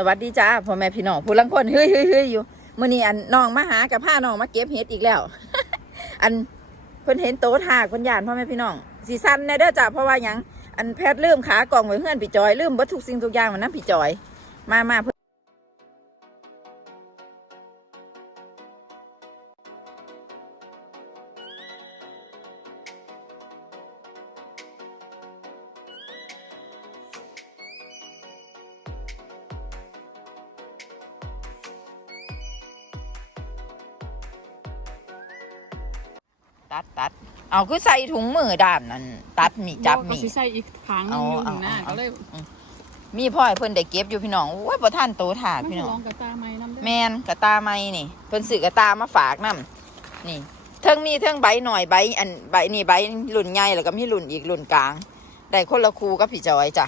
สวัสดีจ้าพ่อแม่พี่น้องผู้ลังคนเฮ้ยเฮ้ยเฮ้ยอยู่มื่อนี้อันน้องมาหากับผ้าน้องมาเก็บเห็ดอีกแล้ว อันเพิ่นเห็นโต๊ะถากเพิ่นยานพ่อแม่พี่น้องสีสันแน่เด้อจ้าเพราะว่าหยังอันแพทย์ลืมขากล่องไว้เพื่อนพี่จอยลืมเบัตทุกสิ่งทุกอย่างมันนั่นพี่จอย มามา ตัดตัดเอาคือใส่ถุงมือด้านนั้นตัดมีจับก็มีสิใส่อีกครั้งหนึงอยู่เอาหน้าเอาเอาก็เลยมีพ่อให้เพิ่นได้เก็บอยู่พี่น้องโอ้ยบ่ทันโตถาดมันพี่จะน้อลอง งกับตาไม้น้ำเด้อแมนกระตาไม้นี่เพิ่นซื้อกระตามาฝากนํนี่เทิงมีเทิงใบหน่อยใบอันใบนี่ใบรุ่นใหญ่แล้วก็มีรุ่นอีกรุ่นกลางได้คนละคู่กับพี่จอยจ้ะ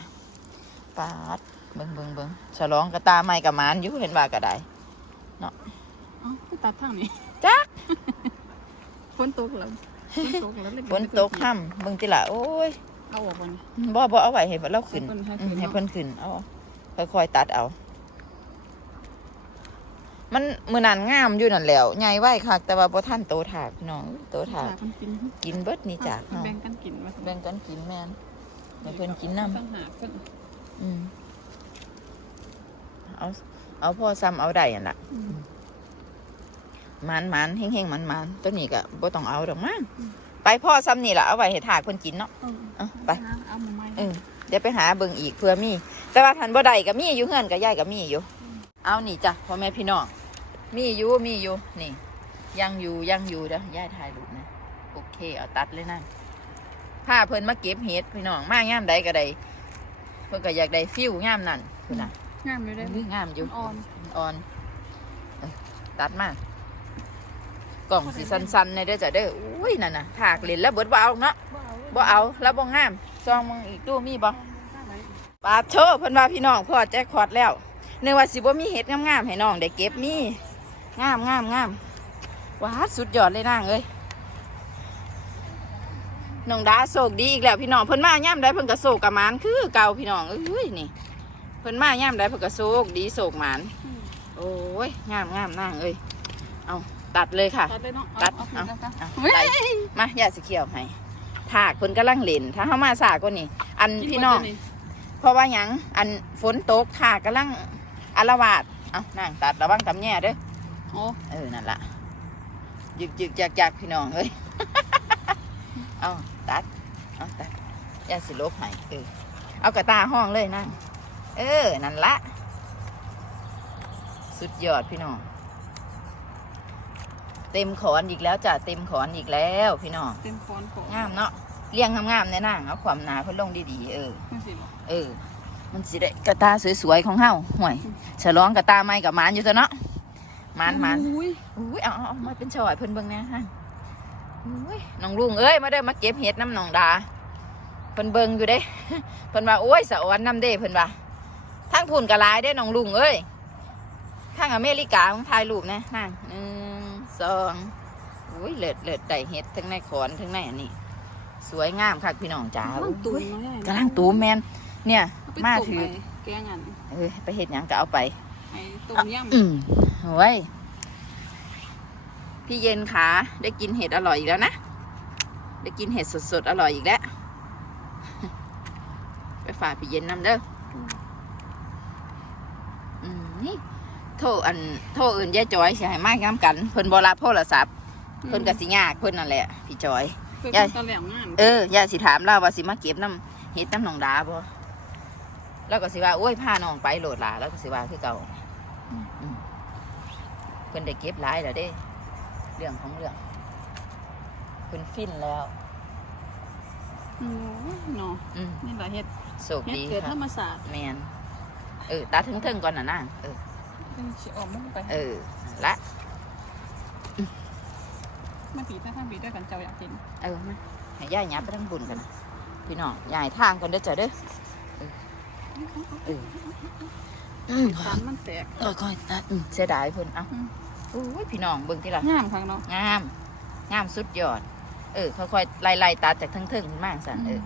ปาดเบิ่งเบิ่งเบิ่งฉลองกระตาไม้กับหมานอยู่เห็นว่าก็ได้เอ้าคือตัดทางนี้จักฝ นตกแล้วฝนตกแล้วเลยฝนตกค่ำเบิ่งติละโอ้ยเอาออกก่อนบ่บ่เอาไว้ให้เราขึ้นให้อืเพิ่มนให้ให้เพิ่เพิ่นนขึ้นเอาค่อยๆตัดเอา มันมือนันงามอยู่นั่นแหล้วใหญ่ไว้คักแต่ว่าบ่ทันโตถากพี่น้องโตถากมันกินกินเบิดนี่จากเแบ่งกันกินว่าแบ่งกันกินแม่นให้เพิ่นกินน้ต้องหาเพิ่นำอืมเอาเอาพ่อซ้ำเอาได้อันละอื มมันมันๆแห้งๆมันมันๆตัวนี้ก็บ่ต้องเอาดอกมั้งไปพ่อซ้ำนี่ล่ะเอาไว้ให้ถากเพิ่นกินเนาะเออเอาไปเอาหมูไม้เออเดี๋ยวไปหาเบิ่งอีกเพื่อมี แต่ว่าทันบ่ได้ก็มีอยู่เฮือนก็ยายก็มีอยู่ เอานี่จ้ะพ่อแม่พี่น้องมีอยู่มีอยู่นี่ยังอยู่ยังอยู่เด้อยายถ่ายรูปนะโอเคเอาตัดเลยนั่นพาเพิ่นมาเก็บเห็ดพี่น้องมางามใดก็ได้เพิ่นก็อยากได้ฟิวงามนั่นคุณน่ะงามเลยเด้ออุ้ยงามอยู่อ่อนอ่อนเอ้ยตัดมา กล่องสีสันๆในเด้อจ้ะเด้ออุ้ยนั่นน่ะถากเล่นแล้วเบิดบ่เอาเนาะบ่เอาแล้วบ่งามซองมึงอีกดูมีบ่ปาโชเพิ่นว่าพี่น้องพ่อแจ็คพอตแล้วนึกว่าสิบ่มีเห็ดงามๆให้น้องได้เก็บมีงามงามงามว้าสุดยอดเลยนางเอ้ยน้องดาโศกดีอีกแล้วพี่น้องเพิ่นมาย่ำได้เพิ่นก็โศกกับมานคือเก่าพี่น้องเอ้ยนี่เพิ่นมาย่ำได้เพิ่นก็โศกดีโศกหมานโอ้ยงามงามนางเอ้ยเอา ตัดเลยค่ะ ตัดเลยเนาะตัด เอาเอาเอาเอาเฮ้ยได้มาอย่าสิเขียวให้ถากเพิ่นกำลังเล่นถ้าเฮามาสากว่านี่ อันพี่น้องเพราะว่าหยังอันฝนตกถากกำลังอารวาดเอานั่งตัดระวังตำแย่เด้อโอ้เออนั่นละยึกยึกจักจักพี่น้องเอ้ยเอาตัดเอาตัดอย่าสิลบให้เออเอากระตาห้องเลยนั่งเออนั่นละสุดยอดพี่น้อง เต็มขอนอีกแล้วจ้ะเต็มขอนอีกแล้วพี่น้องเต็มคอนของงามเนาะเลี้ยงงามๆแน่นางเอาความหนาเพิ่นลงดีๆเออไม่สิหรอกเออ มันสิได้กระตาสวยๆของเฮาห่วยฉลองกระตาไม้กับหมานอยู่ตัวเนาะหมานหมานอุ้ยอุ้ยเอาเอาเอามาเป็นชอยเพิ่นเบิ่งแหนะฮะอุ้ยน้องลุงเอ้ยมาเด้อมาเก็บเห็ดน้ำน้องดาเพิ่นเบิ่งอยู่เด้ เพิ่นว่าโอ้ยสะออนน้ำเด้เพิ่นว่าทางพุ่นกะหลายเด้น้องลุงเอ้ยทางอเมริกาของถ่ายรูปนะนั่งหนึ่ง สองอุ้ยเลิศเลิศได้เห็ดทั้งในขอนทั้งในอันนี้ สวยงามค่ะพี่น้องจ๋ามันตุ่อุ้มยเนาะกำลังตูมแมนเนี่ยเอไปมาตุ่ถือไปแกงอันเออไปเห็ดหยังก็เอาไปไอ้ตุ่มย่ำอืมโอ้ยพี่เย็นขาได้กินเห็ดอร่อยอีกแล้วนะ ได้กินเห็ดสดๆอร่อยอีกแล้ว ไปฝากพี่เย็นนำเด้ออืมนี่ โทรอันโทรอื่นยายจอยสิให้มากน้ำกันเพิ่นบรับโทรศัพท์เพิ่นก็สิยากเพิ่นนั่นแหละพี่จอยเพิ่นยายตะแหลมงานเออย่าสิถามเราว่าสิมาเก็บน้ำเห็ดน้ำหนองดาบ่แล้วก็สิว่าโอ้ยพาน้องไปโหลดหลาแล้วก็สิว่าคือเก่าอืมเพิ่นได้เก็บหลายแล้วเด้ เรื่องของเรื่องเพิ่นฟินแล้วโอ้ยเนาะอืมนี่แหละเฮ็ดโชคเฮ็ดดีเกิดคธรัรบรมศาสตร์แมนเออตาถึงเทิงๆก่อนน่ะนางเออสิ ออกมุ่งไปเออละมาปีถ้าข้างปีด้วยกันเจ้าอยากกินเออมาให้ย่าหยาไปทั้งบุญกันนะพี่น้องยายทางกันเด้อจ้ะเด้อเออเอออืมตามมันแตกค่อยๆตัดอืมเสียดายเพิ่นเอ้าอืมอุ้ยพี่น้องเบิ่งที่ละงามครั้งเนาะงามงามสุดยอด เออค่อยๆไล่ๆตัดจากทั้งเทิงขึ้นมาสั่นเออ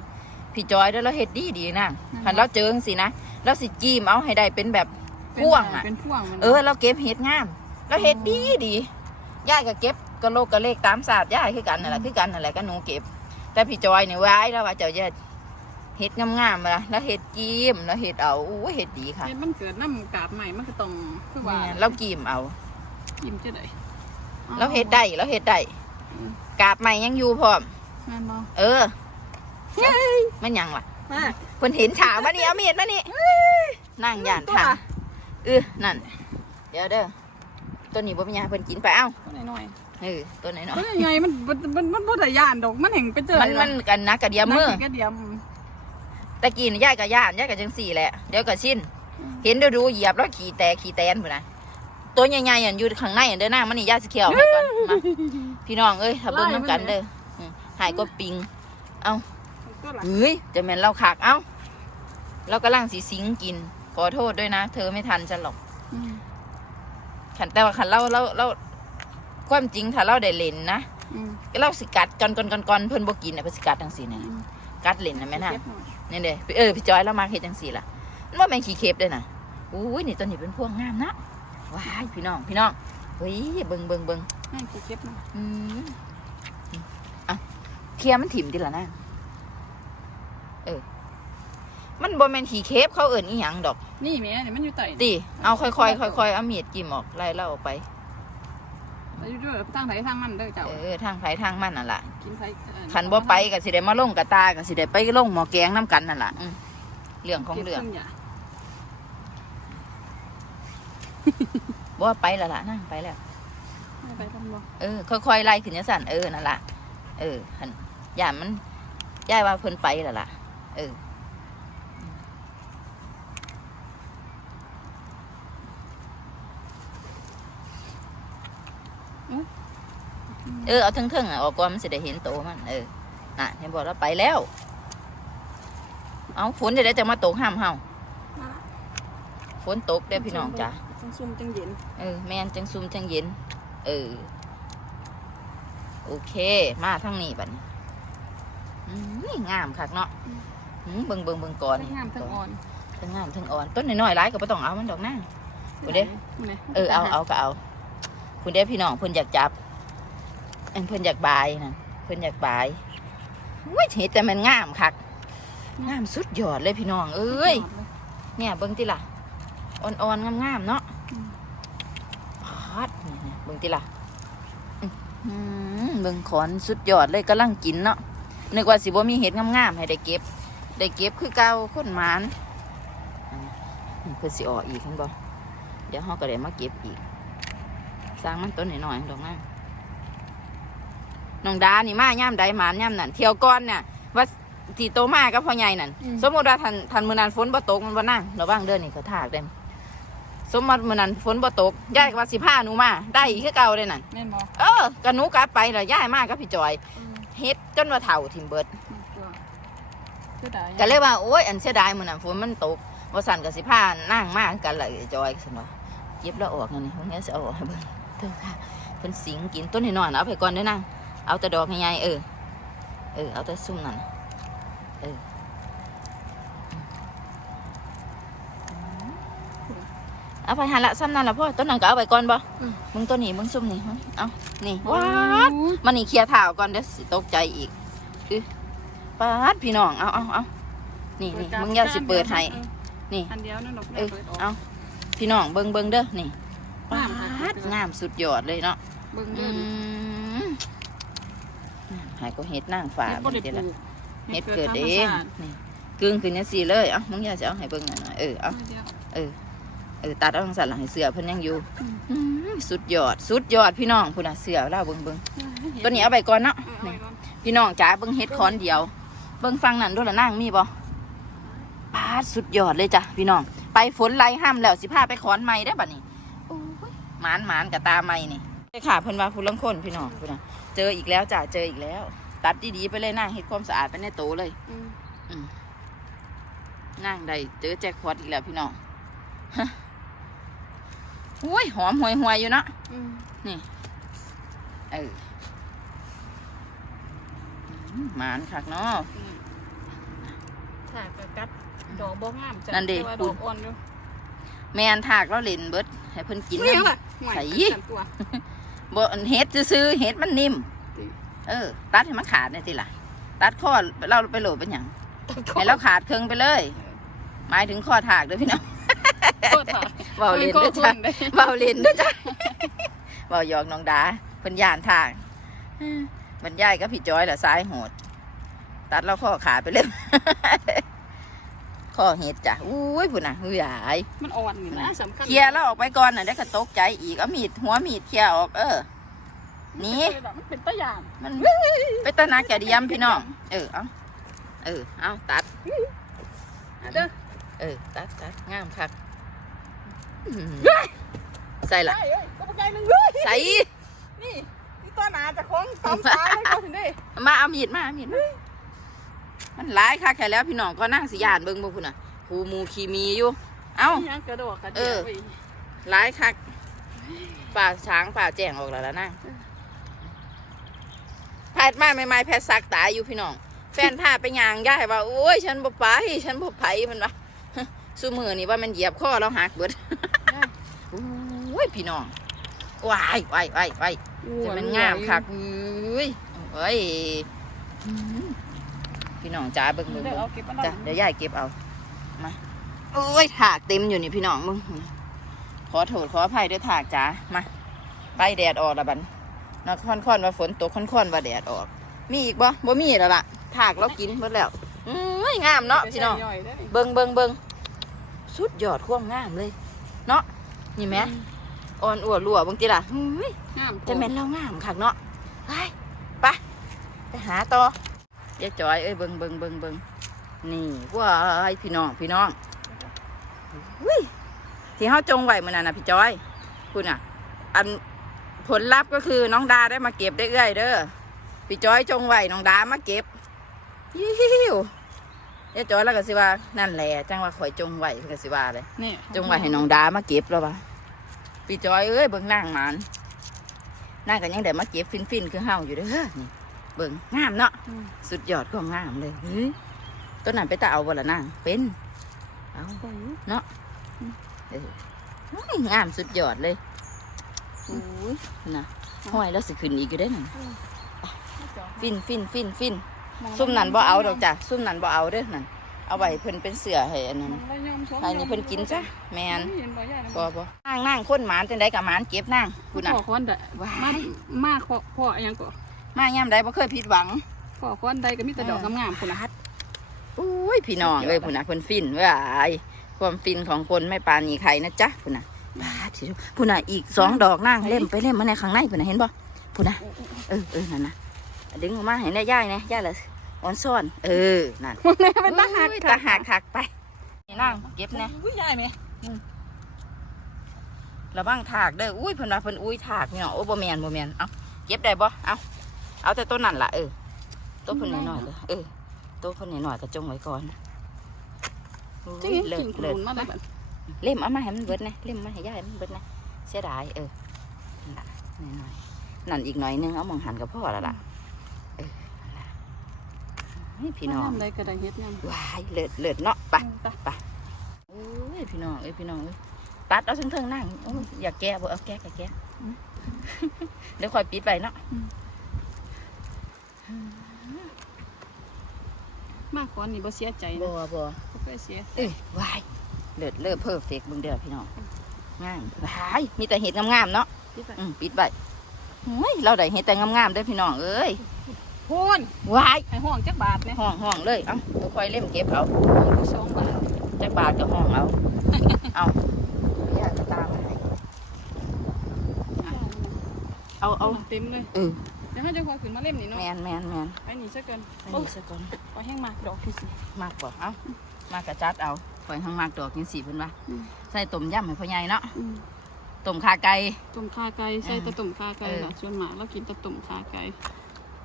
พี่จอยเด้อเราเฮ็ดดีดีๆนะอืมคันเราเจอจังสินะเราสิจีมเอาให้ได้เป็นแบบ พ่วงอะ เป็นพ่วงมันเออเราเก็บเห็ดงาม เราเห็ดดีดียายก็เก็บกระโลกกระเลขตามศาสตร์ยายคือกันนั่นแหละคือกันนั่นแหละก็หนูเก็บ แต่พี่จอยเนี่ยไว้แล้วว่าเจ้าจะเห็ดงามๆมาละแล้วเห็ดกีมแล้วเห็ดเอาโอ้ยเห็ดดีค่ะเฮ็ดมันเกิดน้ำกาบใหม่มันก็ต้องคือว่าแม่นเรากีมเอากินจะได้เราเห็ดได้เราเห็ดได้กาบใหม่ยังอยู่พร้อมแม่นบ่เออมันหยังล่ะมาคนเห็นฉากมานี่เอามีดมานี่นั่งย่านทาง เออนั่น เดี๋ยวเด้อตัวนี้บ่เป็นหยังเพิ่นกินไปเอ้าตัวน้อยเออตัวไหนๆเนาะตัวใหญ่ๆมันมันมันมันบ่ได้ย่านดอกมันแห่งไปเจอมันมันกันนะกระเดียมมือนั่นก็เดียมตะกี้นี่ยายกับย่านยายกับจังสี่แหละเดี๋ยวก็ชินอืมเห็นดูดูเหยียบแล้วขี่แตกขี่แตนพุ่นนะตัวใหญ่ๆอันอยู่ข้างในอันเด้อหน้ามันนี่ยายสิเขียวให้ก่อนมาพี่น้องเอ้ยถ้าเบิ่งน้ำกันเด้ออืมหายก็ปิง เอาตัวหลังเฮ้ยจะแม่นเราขากเอ้าเรากำลังสีสิงกิน ขอโทษด้วยนะ เธอไม่ทันฉันหรอกอืมขันแต่ว่าขันเราเราเราความจริงถ้าเราได้เล่นนะอืมเราสิกัดก่อนก่อนก่อนก่อนเพิ่นบ่กินน่ะเพิ่นสิกัดจังซี่นะอืมกัดเล่นนะแม่น่ะเก็บหน่อยนี่เด้เออพี่จอยแล้วมาเฮ็ดจังซี่ล่ะมันว่าแม่งขี้เคบด้วยน่ะอุ้ยนี่ตัวนี้เป็นพวงงามนะว้ายพี่น้องพี่น้องเฮ้ยเบิ่งเบิ่งเบิ่งให้กูเก็บหน่อยอืมอะเคลียร์มันถิ่มดิล่ะนะเออ มันบ่แม่นขี้เคบเขาเอิ้นอีหยังดอก นี่แม่นี่มันอยู่ใต้ติ เอาค่อยๆค่อยๆเอามีดจิ้มออกไล่เราออกไป มันอยู่ด้วยทางไหนทางมันเด้อเจ้าเออทางไผทางมันนั่นล่ะกินไผเอ่อขันบ่ไปก็สิได้มาลงกระตาก็สิได้ไปลงหมอแกงน้ำกันนั่นล่ะอืมเรื่องของเรื่องก็บคยาบ่ไปแล้วล่ะนั่งไปแล้ว ไม่ไปทำบ่เออค่อยๆไล่ขึ้นจังซั่นเออนั่นล่ะเออหันย่านมันย่ายว่าเพิ่นไปแล้วล่ะ เออ เออเอาเทิงๆอะออกก่อนมันสิได้เห็นโตมันเออน่ะเห็นบอกเราไปแล้ว เอาฝนจะได้จะมาตกห้ามเฮาฝนตกเด้อพี่น้องจ้ะจังซุ่มจังเย็นเออแม่นจังซุมจังเย็น เออ โอเค มาทางนี้บัดนี้อืมงามคักเนาะอืมเบิ่งเบิ่งเบิ่งก่อนทั้งงามทั้งอ่อนทั้งงามทั้งอ่อนต้นน้อยๆหลายก็บ่ต้องเอามันดอกนะเอาเด้นี่เออเอาเอาก็เอาคุณเด้อพี่น้องเพิ่นอยากจับ อันเพิ่นอยากบายนั่นเพิ่นอยากบายอุ้ยเห็นแต่มันงามคักงามสุดยอดเลยพี่น้อง เอ้ยเนี่ยเบิ่งติล่ะอ่อนๆงามๆเนาะอืมพาดนี่นะเบิ่งติล่ะอื้อหือเบิ่งขอนสุดยอดเลยกำลังกินเนาะนึกว่าสิบ่มีเห็ดงามๆให้ได้เก็บ ได้เก็บคือเก่าคนหมานอันนี้นี่เพิ่นสิออกอีกเห็นบ่เดี๋ยวเฮาก็ได้มาเก็บอีก สร้างมันต้นหน่อยๆดอกนะ น้องดานี่มาย่ามใดหมานย่ามนั่นเที่ยวก้อนเนี่ยว่าที่โตมากับพ่อใหญ่นั่นอืม สมมติว่าทันทันมือนันฝนบ่ตกมันบ่นั่งระวังเดินนี่เขาถากเด้มสมมติมือนันฝนบ่ตกยายก็ว่าสิพาหนูมาได้อีกคือเก่าเลยนั่นแม่นบ่เออก็หนูกลับไปแล้วยายมากับพี่จอยเฮ็ดจนว่าเฒ่าทิมเบิดตัวคือได้ก็เลยว่าโอ้ยอันเสียดายมือนันฝนมันตกว่าสั่นก็สิพานั่งมากันเลยจอยซั่นว่าเก็บแล้วออกนั่นนี่พวกนี้สิเอาออกให้เบิ่งเด้อค่ะเพิ่นสิงกินต้นน้อยๆนะเอาไปก่อนเด้อนะ เอาแต่ดอกใหญ่ๆเออ เออ เอาแต่ซุ่มนั่นเออเอาไปหันละซ้ำนั่นละพ่อต้นนั้นก็เอาไปก่อนบ่มึงต้นนี้มึงซุ่มนี่ฮะเอานี่ว้าดมันนี่เคลียร์ถาวก่อนเดี๋ยวสิตกใจอีกคือปาดพี่น้องเอาเอาเอานี่นี่มึงอย่าสิเปิดให้นี่อันเดียวนั่นดอกเออเปิดออกเอาพี่น้องเบิ่งเบิ่งเด้อนี่ปางามค่ะดงามสุดยอดเลยเนาะเบิ่งอืเด้อ มหายก็เฮ็ดนางฟ้าเฮ็ดบ่เบิ่งได้เด้ปละลูกเฮ็ดเกิดเอธงรรมชาตินี่กึ่งขึ้นจังซี่เลยเอ้ามึงอย่าสิเอาให้เบิ่งหน่อยๆเออเอาเดียวเออ เออ ตัดเอาทางสั่นหลังให้เสือเพิ่นยังอยู่อืมอืมสุดยอด สุดยอดพี่น้องพุ่นน่ะเสือเล่าเบิ่งเบิ่งตัวนี้เอาไปก่อนเนาะเออเอานี่ไว้ก่อนพี่น้องจ๋าเบิ่งเฮ็ดคอนเดียว เบิ่งฟังนั่นด้วยละนางมีบ่ปาดสุดยอดเลยจ้ะพี่น้อง ไปฝนไล่ห้ามแล้วสิพาไปขอนใหม่ได้อบัดนี้โอ้ยหมานหมานกับตาใหม่นี่เลยค่ะเพิ่นว่าผู้ลังคนพี่น้องพุ่นน่ะ เจออีกแล้วจ้ะเจออีกแล้ว ตัดดีๆไปเลยนางเฮ็ดความสะอาดไปในโตเลยอืมนางได้เจอแจ็คพอตอีกแล้วพี่น้องฮะอุ้ยหอมห่วยๆอยู่เนาะอืมเอออืมหมานคักเนาะถ้ากะกัดดอกบ่งามจ้ะนั่นดิ แต่ว่าดอกอ่อนอยู่แมนถากเราเล่นเบิดให้เพิ่นกินนี่นะว่ะห่วยไสสามตัว บ่อันเฮ็ดซื้อๆเฮ็ดมันนิ่มจริงเออ ตัดให้มันขาดนี่ติล่ะ ตัดข้อเราไปโหลดเป็นหยังให้เราขาดครึ่งไปเลย หมายถึงข้อถากเด้อพี่น้องโคตรถ่ายเว้าเล่นโคเด้ตอรจ้ะคนเลยเว้าเล่นเด้อจ้ะเว้าหยอกน้องดาเพิ่นย่านทางบรรยายกับพี่จอยล่ะซ้ายโหด ตัดเราข้อขาดไปเลย ข้อเฮ็ดจ้ะอุ้ยพุ่นน่ะหือหยายมันอ่อนอยู่นะสำคัญเคลียร์แล้วออกไปก่อนน่ะได้วก็ตกใจอีกเอามีดหัวมีดเคลียร์ออกเออนี่มันเป็นตัวอย่างมันไปตะนักแกะเดียมพี่น้องเออเอาเออเอาตัดอะเด้อเออตัดตัดงามคักอื้อหือใส่ละได้เอ้ยก็ไปหนึ่งด้วยใส่นี่นี่ตัวหนาจะคล้องสามสายให้เขาถึงได้มาเอามีดมาเอามีดมา มันหลายคักแค่แล้วพี่น้องก็นั่งสิยานเบิ่งบ่พุ่นน่ะครูหมูคีมีอยู่ เอายังกระโดดกระเอเดียอวไปหลายคักป่าช้างป่าแจ้งออกแล้วล่ะนะแพทย์มาใหม่ๆแพทย์ซักตายอยู่พี่น้อง แฟนพาไปยางย่ายว่า โอ้ย ฉันบ่ไปฉันบ่ไปเพิ่นว่าสู้มือนี่ว่ามันเหยียบคอเราหักเบิดโอ้ยพี่น้องว้ายว้ายว้ายว้ายจะมันงามคักเอ้ยเอ้ยอืม พี่น้องจ้าเบิ่งเบิ่งเดี๋ยวเบิ่งเอาเก็บมันจ้ะเดี๋ยวยายเก็บเอามาโอ้ยถากเต็มอยู่นี่พี่น้องมึงขอโทษขออภัยด้วยถากจ้ามาไปแดดออกแล้วบันนอกค่อนค่อนๆว่าฝนตกค่อนค่อนๆว่าแดดออก มีอีกบ่บ่มีแล้วล่ะถากเรากินหมดแล้วอืมงามเนาะพี่น้องย่อยๆได้อนี่เบิงเบิงเบิงสุดยอดความงามเลย เนาะนี่แหม่อ่อนอวดรัวเบางทีล่ะเฮ้ยงามจะแม่นเรางามคักเนาะไปไปไปหาต่อ เดี๋ยวจอยเอ้ยเบิงเบิงเบิงเบิงนี่ว้ายพี่น้องพี่น้องอุ้ยที่เฮาจงไว้มื้อนั้นน่ะพี่จอยคุณอะ อันผลลัพธ์ก็คือน้องดาได้มาเก็บได้เอื้อยเด้อพี่จอยจงไว้น้องดามาเก็บยิวเดี๋ยวจอยแล้วก็สิว่านั่นแหละจังว่าข่อยจงไว้เพิ่นก็สิว่าเลยนี่จงไว้ให้น้องดามาเก็บแล้ววะพี่จอยเอ้ยเบิ่งนางหมันนางก็ยังได้มาเก็บฟินฟินๆคือเฮาอยู่เด้อนี่ เบิ่งงามเนาะอืมสุดยอดก็งามเลยเฮ้ยต้นนั้นไปตาเอาบ่ละนางเป็นเอาเนาะเออเฮ้ยงามสุดยอดเลยโอ้ยนะห้อยแล้วสิขึ้นอีกอยู่ได้อนั่นฟินฟินฟินฟินซุ่มนั่นบ่เอาดอกจ้ะซุ่มนั่นบ่เอาเด้อนั่นเอาไว้เพิ่นเป็นเสือให้อันนั้นใครนี่เพิ่นกินจ้ะแมนเห็นบ่ย่านะบ่บ่นั่งนั่งคนหมานจังไดกับหมานเก็บนั่งคุณน่ะพ่อคอนได้ว้ามายมากพ่อพ่ออิหยังก็ มาย่ำใดบ่เคยผิดหวังพ่อคอนใดก็มีแต่ดอกงามๆพุ่นล่ะอุ้ยพี่น้องเอ้ยพุ่นน่ะเพิ่นฟินเว้ยความฟินของคนไม่ปานนี้ใครนะจ๊ะพุ่นน่ะบาดสิพุ่นน่ะอีกสองดอกนั่งเล่มไปเล่มมาในข้างในพุ่นน่ะเห็นบ่พุ่นน่ะเออเออนั่นน่ะดึงออกมาเห็นได้ย่ายนะย่ายละอ่อนซ่อน เออนั่นมันเป็นตาหักอุ้ยตาหักหักไปนี่นั่งเก็บแน่อุ้ยยายแม่ระวังถากเด้ออุ้ยเพิ่นว่าเพิ่นอุ้ยถากพี่น้องโอ้บ่แม่นบ่แม่นเอาเก็บได้บ่เอา เอาแต่ต้นนั่นล่ะเออต้นเพิ่นน้อยๆเลยเออต้นเพิ่นน้อยๆก็จงไว้ก่อนอุ้จริงยเลิกิศนขเลิศนุนมาเลยบัดเล่มเอามาให้มันเบิดนะเล่มมาให้ยายมันเบิดนะเสียดายเออนั่นล่ะน้อยๆนั่นอีกหน่อยนึงเอามองหันกับพ่อแล้วล่ะเออนั่นล่ะเฮ้ยพี่น้องยามใดก็ได้เฮ็ดยามว้ายเลิศเลิศเนาะไปไปโอ้ยพี่น้องเอ้ยพี่น้องเอ้ยตัดเอาเทิงๆนั่งโอ้ยอย่าแก้บ่เอาแก้แก้แก้เดี๋ยวคอยปิดไปเนาะ มากกว่านี้บ่เสียใจบ่นะบ่บ่เคยเสียเอ้ยวายเลิศเลิศเพอร์เฟกต์เบิ่งเด้อพี่น้องงามวายมีแต่เห็ดงามๆเนาะที่ไปอืมปิดไว้โอ้ยเราได้เห็ดแต่งามๆเด้อพี่น้องเอ้ยพูนวายให้ห้องจักบาทเนี่ยห้องห้องเลยเอ้าเดี๋ยวคอยเล่มเก็บเอาสองบาทจักบาทก็ห้องเอาเอาอยากจะตามมาให้เอาเอาเต็มเลยเออ เดี๋ยวให้เจ้าของขึ้นมาเล่มนี่แมเนาะนแมนแมนไปนี่ซะเกินไปโอ้นี่ซะก่อนไปแห้งมากดอกที่สิมากกว่าเอ้ามากกระจัดเอาปล่อยห้างมากดอกกินสีเพิ่นว่าอืมใส่ต้มยำให้พ่อใหญ่เนาะอืมต้มขาไก่ต้มขาไก่ใส่แต่ต้มขาไก่เออล่ะส่วนมากเรากินแต่ต้มขาไก่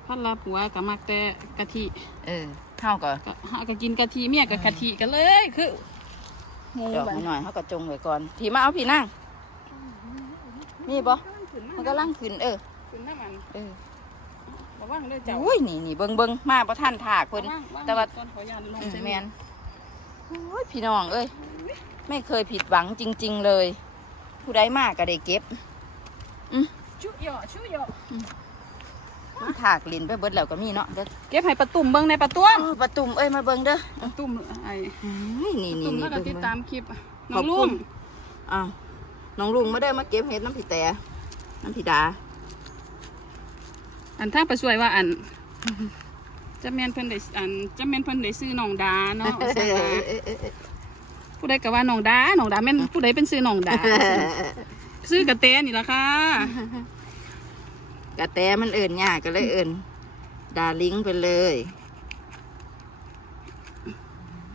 พันลาผัวก็มักแต่กะทิเออเฮาก็ก็หาก็กินกะทิเมียก็กะทิกันเลยคือหมูดอกบัดหน่อยๆเฮาก็จงไว้ก่อนพี่มาเอาพี่นั่งนี่บ่มันก็ลังขึ้นเออขึ้นน้ำมันเออ ระวังเด้อเจ้าอุ้ยนี่นี่เบิ่งเบิ่งมาบ่ทันถากเพิ่นระวังระงแต่ว่าต้นขอยานลงอืมใส่แม่นโอ้ยพี่น้องเอ้ยไม่เคยผิดหวังจริง ๆเลย ผู้ใดมากก็ได้เก็บชุเหยาะชุเหยาะถากลินไปเบิดแล้วก็มีเนาะเด้อเก็บให้ประตุ่มเบิ่งในประต้วมอ้าวประตุมเอ้ยมาเบิ่งเด้อประตุ่มไอ้เฮ้ยนี่ประนี่ตุ่มนี่แล้วก็เบิ่งติดเบิ่งตามคลิปขน้ออบงคุณลุงอ้าวน้องลุงมาเด้อมาเก็บเห็ดน้ำผีแต่น้ำผีดา อันทางไปช่วยว่าอันจะแม่นเพิ่นได้อันจะแม่นเพิ่นได้ซื้อน้องดาเนาะเอว่าซั่นอว่าเออเออเออผู้ใดก็ว่าน้องดาน้องดาแม่นผู้ใดเป็นซื้อน้องดาซื้อกระเตนี่ล่ะค่ะกระแตมันเอิ่นยากก็เลยเอิ่นดาลิงไปเลย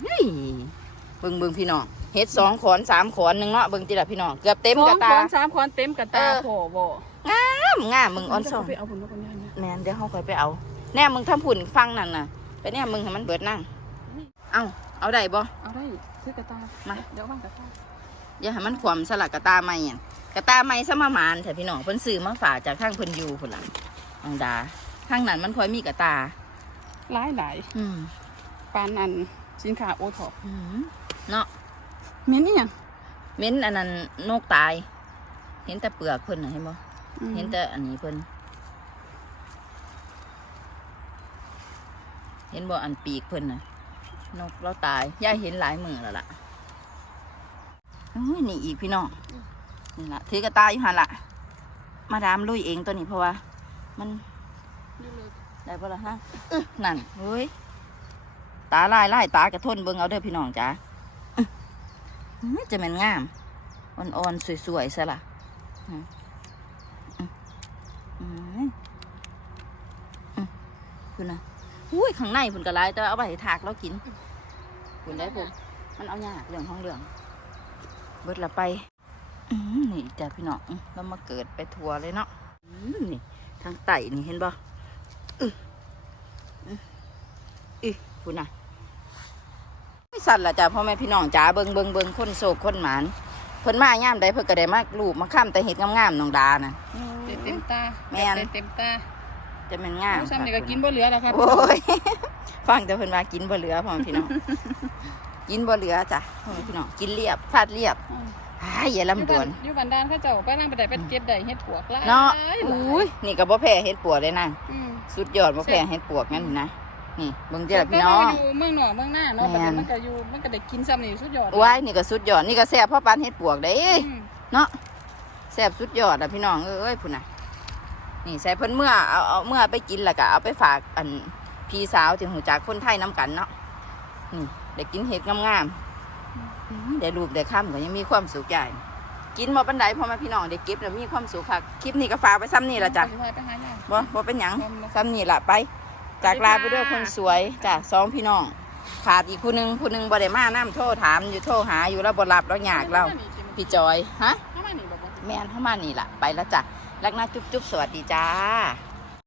เฮ้ยเบิ่งเบิ่งพี่น้องเฮ็ดสองขอนสามขอนหนึ่งเนาะเบิ่งจิละพี่น้องเกือบเต็มกระตาสองคนสามคนเต็มกระตาเออโผบ่งามงามมึงออนซอนไปเอาผลนกคนนี้นะ แม่นเดี๋ยวเขาค่อยไปเอา แน่มึงทำผุ่นฟังนั่นน่ะ ไปแน่มึงให้มันเบิดนั่ง เอาเอาได้บ่เอาได้ซื้อกระตามาเดี๋ยวว่างกระตาอย่าให้มันขวามสลักกระตาไม่อะกระตาไม่สมามานแต่พี่น้องเพิ่นซื้อมาฝากจากทางเพิ่นอยู่พุ่นล่ะอังดาทางนั้นมันค่อยมีกระตาหลายหลายอืมปานอันสินค้าโอท็อปอืมเนาะเม้นอี่ยังเม้นอันนั้นนกตาย เห็นแต่เปลือกเพิ่นน่ะเห็นบ่เห็นแต่อันนี้เพิ่น เห็นบ่อันปีกเพิ่นน่ะนกเราตายย่าเห็นหลายมือแล้วล่ะโอ้ยนี่อีกพี่น้องนี่ละถือกระตายอยู่หันละมาดามลุยเองตัวนี้เพราะว่า มันได้ปะล่ะฮะอึ๊ะนั่นเฮ้ยตาลายลายตากระทนเบิ่งเอาเด้อพี่น้องจ้าจะแม่นงามอ่อนๆสวยๆซะล่ะอื้ออื้ออื้ออื้อคุณนะ อุ้ยข้างในพุ่นกระไรแต่ว่าเอาไปให้ถากแล้วกินคุณได้ผมมันเอายากเรื่องของเรื่อง เบิดละไปอื้อนี่จ้ะพี่น้องอื้อเรามาเกิดไปทัวร์เลยเนาะอื้อนี่ทางไต่นี่เห็นบ่อื้ออื้ออื้อคุณน่ะไม่สั่นละจ้ะพ่อแม่พี่น้องจ๋าเบิงเบิงเบิงคนโศกคนหมานเพิ่นมาย่ามใดเพิ่นก็ได้มาลูบมาข้ามแต่เห็ดงามๆน้องดาน่ะเต็มเต็มตาแม่นเต็มเต็มตา จะเป็นงามผู้ซ้ำนี่ก็กินบ่เหลือแล้วครับโอ้ย ฟังแต่เพิ่นว่ากินบ่เหลือพ่อแม่พี่น้อง กินบ่เหลือจ้ะพ่อแม่พี่น้อง กินเรียบฟาดเรียบอ้ายอย่าลำดวนอยู่บันดาลเขาเจ้าไปนั่งไปได้ไปเก็บได้เฮ็ดปวกหลายเนาะหลายอุ้ยนี่ก็บ่แพ้เฮ็ดปวกเลยนะอืมสุดยอดบ่แพ้เฮ็ดปวกงั้นนะนี่เบิ่งเจ้าพี่น้องก็อยู่เมืองหนอกเมืองหน้าเนาะแม่บัดนนี้มันก็อยู่มันก็ได้กินซ้ำนี่สุดยอดว้ายนี่ก็สุดยอดนี่ก็แซ่บเพราะปานเฮ็ดปวกเด้อืมเนาะแซ่บสุดยอดอะพี่น้องเอ้ยพุ่นน่ะ นี่ใส่เพิ่นเมื่อเอาเอาเมื่อไปกินแล้วก็เอาไปฝากอันพี่สาวที่หูจักคนไทยน้กันเนาะนี่ได้กินเห็ดงามๆอื้อได้รูปได้ค่ำก็ยังมีความสุขใหญ่กินมาปันไดพอแมาพี่น้องได้เก็บแล้วมีความสุขค่ะคลิปนี้ก็ฝากไปซ้ำนี่ละจ้ะไปไปหาย่าบ่บ่เป็นหยังบ่บ่ซ้ำนี่ละไป จากลาไปด้วยคนสวยจ้ะสองพี่น้องขาดอีกผู้หนึงผู้หนึงบ่ได้มาน้ำโทรถามอยู่โทรหาอยู่แล้วบ่รับแล้วยากเราพี่จอยฮะเข้ามานี่บ่บ่แม่นเข้ามานี่ล่ะไปแล้วจ้ะ รักนะจุ๊บจุ๊บสวัสดีจ้า